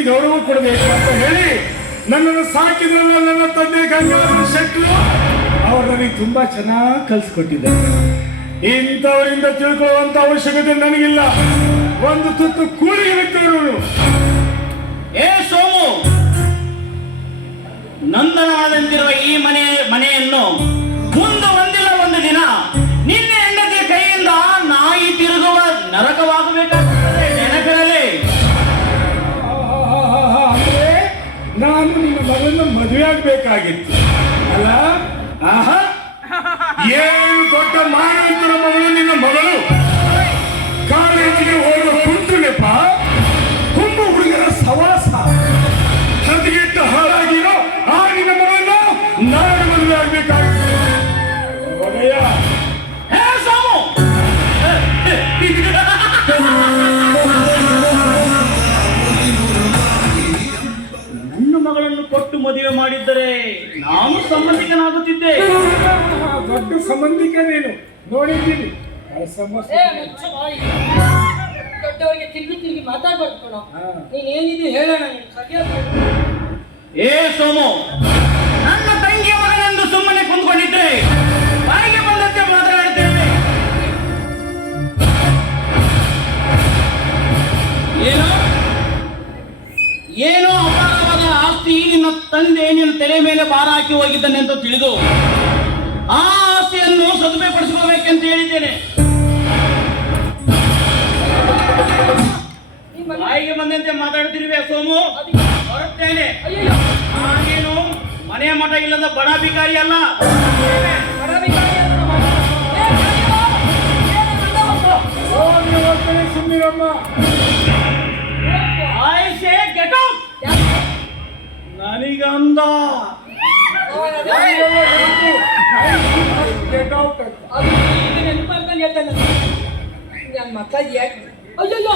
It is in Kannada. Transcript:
ರೀತಿ ಗೌರವ ಕೊಡಬೇಕು ಅಂತ ಹೇಳಿ ನನ್ನನ್ನು ಸಾಕಿದ್ರಲ್ಲ ನನ್ನ ತಂದೆ ಗಂಗಾಧರ ಶೆಟ್ಟರು. ಅವರು ನನಗೆ ತುಂಬಾ ಚೆನ್ನಾಗಿ ಕಲಿಸ್ಕೊಟ್ಟಿದ್ದಾರೆ. ಇಂಥವರಿಂದ ತಿಳ್ಕೊಳ್ಳುವಂತ ಅವಶ್ಯಕತೆ ನನಗಿಲ್ಲ. ಒಂದು ತುತ್ತು ಕೂಲಿಗೆ ಬಿಟ್ಟವರು. ಏ ಸೋಮು, ನಂದನವಾದಂತಿರುವ ಈ ಮನೆಯನ್ನು ಮುಂದೆ ಒಂದಿಲ್ಲ ಒಂದು ದಿನ ನಿನ್ನ ಹೆಂಡತಿಯ ಕೈಯಿಂದ ನಾಯಿ ತಿರುಗುವ ನರಕವಾಗಬೇಕಾಗುತ್ತದೆ. ನೆನಪಿರಲಿ. ಅಂದ್ರೆ ನಾನು ನಿನ್ನ ಮಗಳನ್ನು ಮದುವೆ ಆಗ್ಬೇಕಾಗಿತ್ತು ಅಲ್ಲ? ಆಹಾ, ಏನು ದೊಡ್ಡ ಮಾನವಂತರ ಮಗಳು ನಿನ್ನ ಮಗಳು. ಕಾಲೇಜಿಗೆ ಹೋಗುವ ಕುಂಟು ನೆಪ, ತುಂಬ ಹುಡುಗರ ಸವಾಸ, ಹದಿಗೆಟ್ಟು ಹಾಳಾಗಿರೋ ಆ ನಿನ್ನ ಮಗಳನ್ನು ನಾನು ಮದುವೆ ಆಗ್ಬೇಕಾಗಿತ್ತು. ಒಡೆಯ, ಹೇ ಸೋಮು, ನನ್ನ ಮಗಳನ್ನು ಕೊಟ್ಟು ಮದುವೆ ಮಾಡಿದ್ದರೆ ನಾನು ಸಂಬಂಧಿಕನಾಗುತ್ತಿದ್ದೆ. ದೊಡ್ಡ ಸಂಬಂಧಿಕ ನೀನು, ನೋಡಿದ್ದೀನಿ. ದೊಡ್ಡವರಿಗೆ ತಿರುಗಿ ಮಾತಾಡ್ಬಾರ್ದು ಕಣ. ನೀನೇನಿದೆ ಹೇಳೋಣ. ಏ ಸೋಮು, ನನ್ನ ತಂಗಿಯ ಮಗನೆಂದು ಸುಮ್ಮನೆ ಕುಂತ್ಕೊಂಡಿದ್ರೆ ಬಾಯಿಗೆ ಬಂದಂತೆ ಮಾತನಾಡುತ್ತೇವೆ. ಏನೋ ಅಪಾರವಾದ ಆಸ್ತಿ ನಿನ್ನ ತಂದೆ ನಿನ್ನ ತಲೆ ಮೇಲೆ ಭಾರ ಹಾಕಿ ಹೋಗಿದ್ದಾನೆ ಅಂತ ತಿಳಿದು ಆ ಆಸ್ತಿಯನ್ನು ಸದುಪಯೋಗಪಡಿಸಿಕೊಳ್ಳಬೇಕೆಂತ ಹೇಳಿದ್ದೇನೆ. ಬಾಯಿಗೆ ಬಂದಂತೆ ಮಾತಾಡ್ತಿರುವೆ ಸೋಮು. ಬರುತ್ತೇನೆ. ಹಾಗೇನು ಮನೆಯ ಮಠ ಇಲ್ಲದ ಬಡ ಬಿಕಾರಿ ಅಲ್ಲ. ಸುಮ್ಮನಿರಮ್ಮ. ನನಗಂದ ನೆನಪಂತ ಹೇಳ್ತಾನೆ. ನನ್ನ ಮಕ್ಕ ಯಾಕೆ ಅಯ್ಯೋ